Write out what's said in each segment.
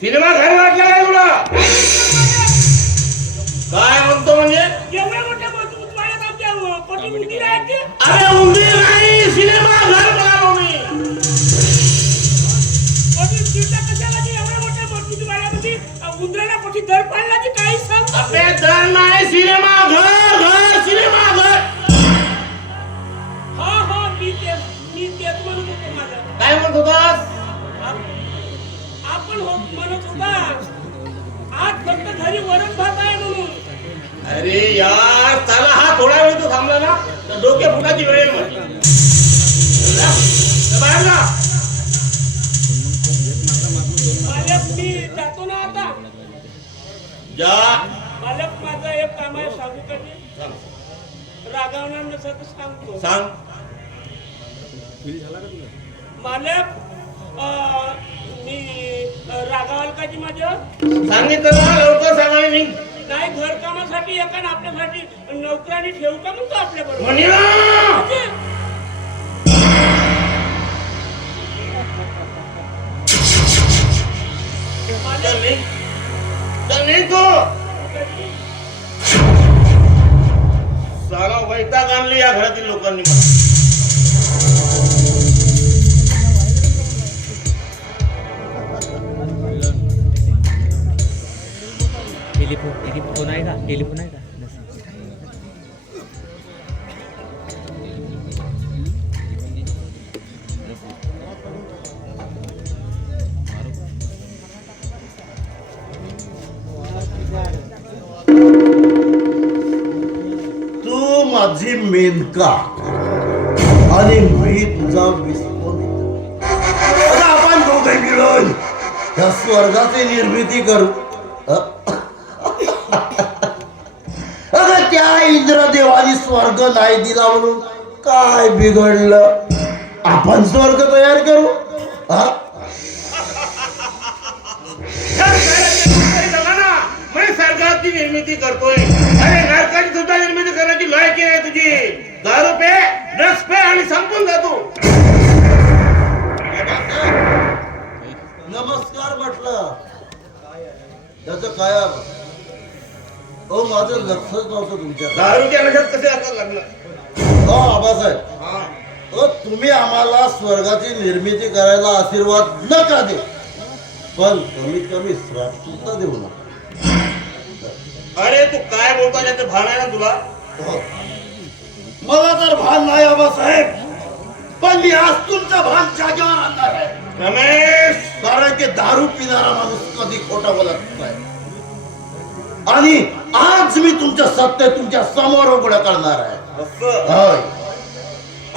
Cinema घर वाटला काय तुला. काय म्हणतो म्हणजे? एवढ्या पटी अरे उंदीर नाही सिनेमा घर म्हणालो मी. अजून चिंता कशाला की उंदराला पटी दर पाडला की काही सांग? अबे दर नाही सिनेमा घर घर जातो ना आता. जा. मालक माझं एक काम आहे सांगू का मी सांग. रागावणार नसं तर सांगतो. सांग. मालक अं, मी अं, रागावाल का जी माझं सांगितलं ना लवकर सांगा मी. नाही घर कामासाठी एका आणि आपल्यासाठी नोकराने ठेवू का म्हणतो आपल्या बरोबर निघ. चल निघ तू वैताग आणले या घरातील लोकांनी मला. टेलिफोन टेलिफोन आहे का? टेलिफोन आहे? माझी मेनका आणि मी तुझा विस्फोट. आपण दोघे मिळून या स्वर्गाची निर्मिती करू. अगं त्या इंद्रदेवानी स्वर्ग नाही दिला म्हणून काय बिघडलं? आपण स्वर्ग तयार करू हा? मी सरकारची निर्मिती करतोय. अरे नरकाची सुद्धा निर्मिती करण्याची लायकी आहे तुझी. दारू पे ड्रग्स पे आणि संपून जातो नमस्कार म्हटलं. त्याचं काय अर्थ? हो माझं लक्षच नव्हतं तुमच्या दारूच्या नशात कसे आता लागलं? हो आबासाहेब. हा. तुम्ही आम्हाला स्वर्गाची निर्मिती करायला आशीर्वाद नका दे पण कमीत कमी श्राप सुद्धा देऊ नका. अरे तू काय बोलतो त्याचं भान आहे ना तुला? हो. मला तर भान नाही आबासाहेब. पण मी आज तुमचं भान जागेवर आणणार आहे. रमेश! कारण की दारू पिणारा माणूस कधी खोटा बोलत नाही. आणि आज मी तुमच्या सत्य तुमच्यासमोर उघड करणार आहे. होय.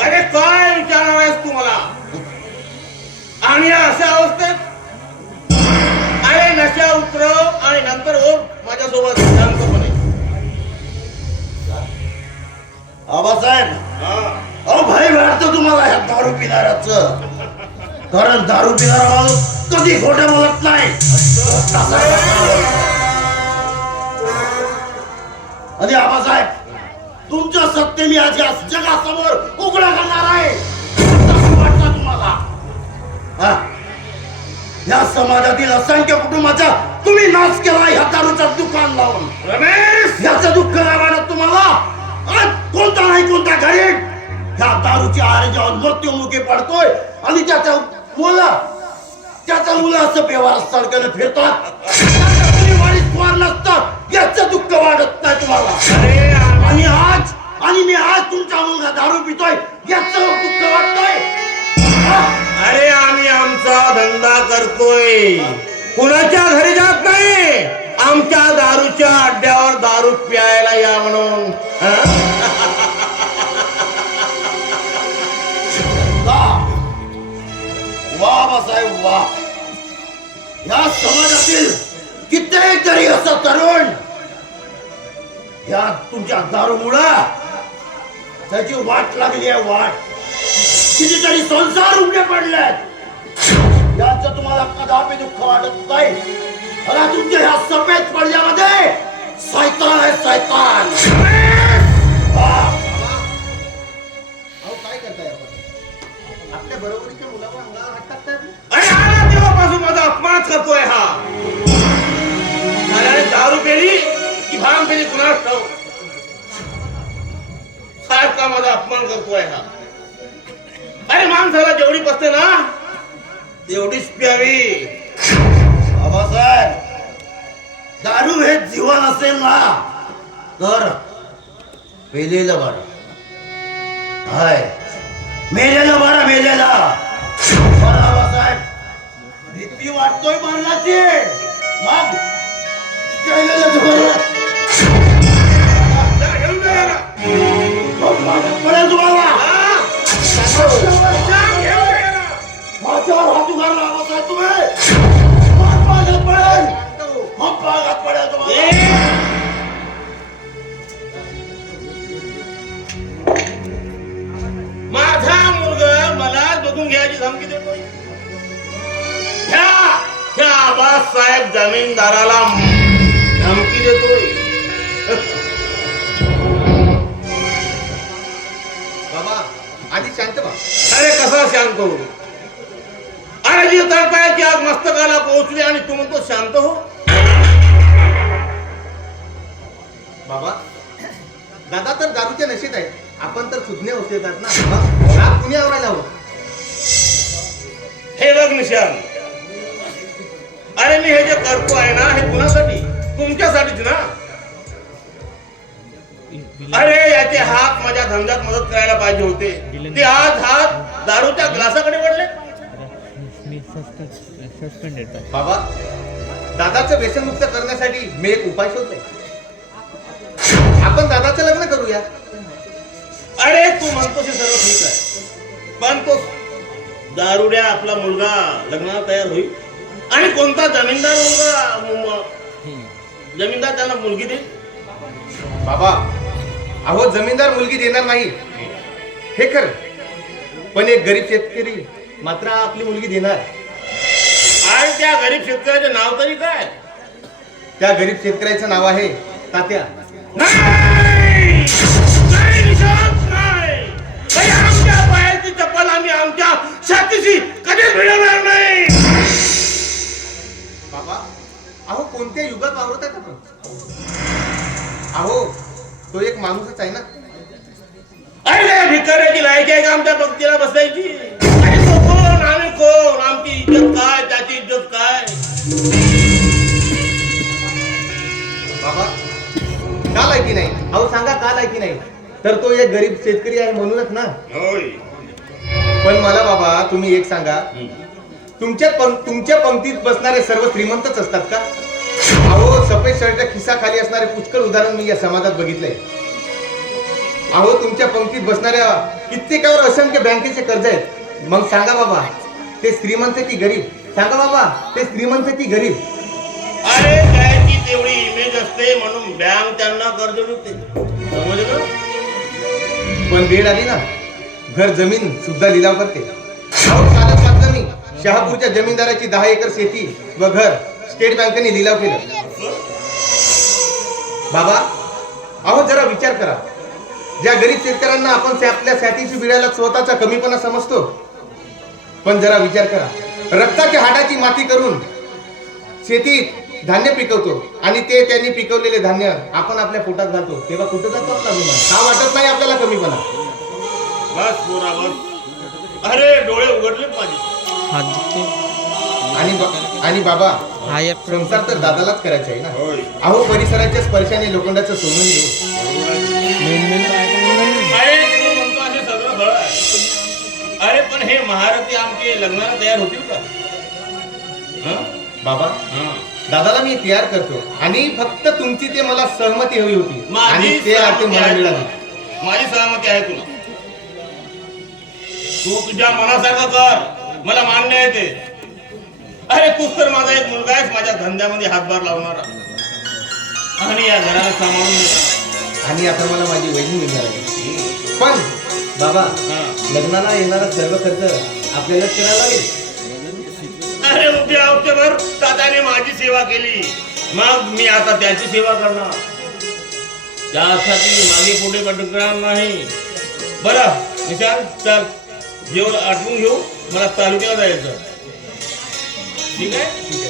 अरे काय विचारणार आहेस तू मला? आणि या अशा अवस्थेत नशा उतरव आणि नंतर हो माझ्यासोबत शांतपणे आबासाहेब हा. अहो भाई वाटतं तुम्हाला ह्या दारू पिणाऱ्याच. कारण दारू पिणारा माणूस कधी खोटं बोलत नाही. आणि आबासाहेब तुमचं सत्य मी आज या जगासमोर उघडा करणार आहे. वाटतं तुम्हाला? हा? या समाजातील असंख्य कुटुंबाचा तुम्ही नाश केला ह्या दारूचं दुकान लावून. रमेश! याचं दुःख वाटत तुम्हाला. आज कोणता नाही कोणता गरीब ह्या दारूची आहारी जाऊन मृत्युमुखी पडतोय आणि त्याच्या मुलं त्याच्या मुलं असं बेवार सडकने फिरतात. त्याचं कोणी वारीस वार नसतं याचं दुःख वाढत नाही तुम्हाला. आणि आज आणि मी आज तुमचा मुलगा दारू पितोय याचं दुःख वाटतंय? अरे आम्ही आमचा धंदा करतोय. कुणाच्या घरी जात नाही? आमच्या दारूच्या अड्ड्यावर दारू प्यायला या म्हणून. वा. बासाहेब वा. या समाजातील कित्येक तरी असं तरुण या तुमच्या दारूमुळं त्याची वाट लागली आहे वाट. कितीतरी संसार उघडे कदापि दुःख वाटत नाही मला तुमच्या ह्या सफेद पडद्यामध्ये सैतान आहे सैतान वा. अरे आला तेव्हापासून माझा अपमानच करतोय हा साल्याने दारू पेली की भांग पेली कुणास ठाऊ साहेब का माझा अपमान करतोय हा अरे माणसाला जेवढी पसते ना तेवढीच प्यावी बाबासाहेब दारू हे जीवन असेल ना तर पेलेलं बरं. हाय. मेलेलं बरं मेलेला. बाळासाहेब भीती वाटतोय मरणाची. मग केलेलं बरं माझ्यावर हात उघडला बाबासाहेब तुम्ही. मग पाण्यात पडेल. मग पडेल तुम्हाला. माझा मुलगा मला बघून घ्यायची धमकी देतोय. ह्या ह्या आबासाहेब जमीनदाराला धमकी देतोय. बाबा आधी शांत बा. अरे कसा शांत होऊ? अरे जी तळपायाची आज मस्तकाला पोहोचली आणि तू म्हणतो शांत हो. बाबा दादा तर दारूच्या नशेत आहे आपण तर सुज्ञ होतात ना. मग राग कुणी आवरायला हवं? हे बघ निशान. अरे मी हे जे करतो आहे ना हे कुणासाठी? तुमच्यासाठीच ना. अरे याचे हात माझ्या धंद्यात मदत करायला पाहिजे होते. ते आज हात दारूच्या ग्लासाकडे मी सस्पेंडेड बाबा दादाचं व्यसनमुक्त करण्यासाठी मी एक उपाय शोधते आपण दादाचं लग्न करूया. अरे तू म्हणतोस हे सर्व ठीक आहे. पण तो दारुड्या आपला मुलगा लग्नाला तयार होईल. आणि कोणता जमीनदार मुलगा जमीनदार त्याला मुलगी देईल? बाबा अहो जमीनदार मुलगी देणार नाही. हे खरं. पण एक गरीब शेतकरी मात्र आपली मुलगी देणार. आणि त्या गरीब शेतकऱ्याचे नाव तरी काय? त्या गरीब शेतकऱ्याचं नाव आहे तात्या. नाही नाही निशांत, नाही अरे आमच्या पायाची चप्पल आम्ही आमच्या छातीशी कधीच मिळवणार नाही बाबा अहो कोणत्या युगात आपण अहो तो एक माणूसच आहे ना. अरे भिकाऱ्याची लायकी आहे का आमच्या भक्तीला बसायची? कोण आमची इज्जत काय त्याची इज्जत काय? बाबा का लायकी नाही? अहो सांगा का लायकी नाही? तर तो एक गरीब शेतकरी आहे म्हणूनच ना. होय. पण मला बाबा तुम्ही एक सांगा. तुमच्या पं- तुमच्या पंक्तीत बसणारे सर्व श्रीमंतच असतात का? अहो सफेद शर्ट खिसा खाली असणारे पुष्कळ उदाहरण मी या समाजात बघितलंय. अहो तुमच्या पंक्तीत बसणाऱ्या कित्येकावर असंख्य बँकेचे कर्ज आहेत. मग सांगा बाबा. ते श्रीमंत की गरीब? सांगा बाबा ते श्रीमंत की गरीब? अरे त्याची तेवढी इमेज असते म्हणून बँक त्यांना कर्ज देते समजलं पण वेळ आली ना. घर जमीन सुद्धा लिलाव करते. शहापूरच्या जमीनदाराची दहा एकर शेती व घर स्टेट बँकेने लिलाव केलं. बाबा अहो जरा विचार करा. ज्या गरीब शेतकऱ्यांना आपण आपल्या साथीची बिडायला स्वतःचा कमीपणा समजतो पण जरा विचार करा. रक्ताच्या हाडाची माती करून शेतीत धान्य पिकवतो आणि ते त्यांनी पिकवलेले धान्य आपण आपल्या पोटात घालतो. तेव्हा कुठं जातो आपला अभिमान? हा वाटत नाही आपल्याला कमीपणा? बस पोरा बस. अरे डोळे उघडले माझे. दुखतो आणि बा- आणि बाबा हा या संसार तर दादालाच करायचा आहे ना? अहो परिसराच्या स्पर्शाने लोखंडाचं सोनं येऊ पण हे महारथी आमचे लग्नाला तयार होतील का हं? बाबा हं. दादाला मी तयार करतो आणि फक्त तुमची ते मला सहमती हवी होती आणि माझी ते आता सहमती मला आहे मिळाली तुला. माझी सहमती आहे तुला तू तुझ्या मनासारखं कर मला मान्य आहे ते अरे तूच तर माझा एक मुलगा आहेस माझ्या धंद्यामध्ये हातभार लावणारा आणि या घराला सांभाळून घेणारा. आणि आता मला माझी वहिनी मिळणार आहे पण बाबा हं. लग्नाला येणारा सर्व खर्च आपल्याला करावा लागेल. अरे उद्या हप्तेभर दादाने माझी सेवा केली. मग मी आता त्याची सेवा करणार. त्यासाठी मागे पुढे पटकणार नाही. बरं निशांत चल. जेवण आठवून घेऊ. मला तालुक्याला जायचं. ठीक आहे?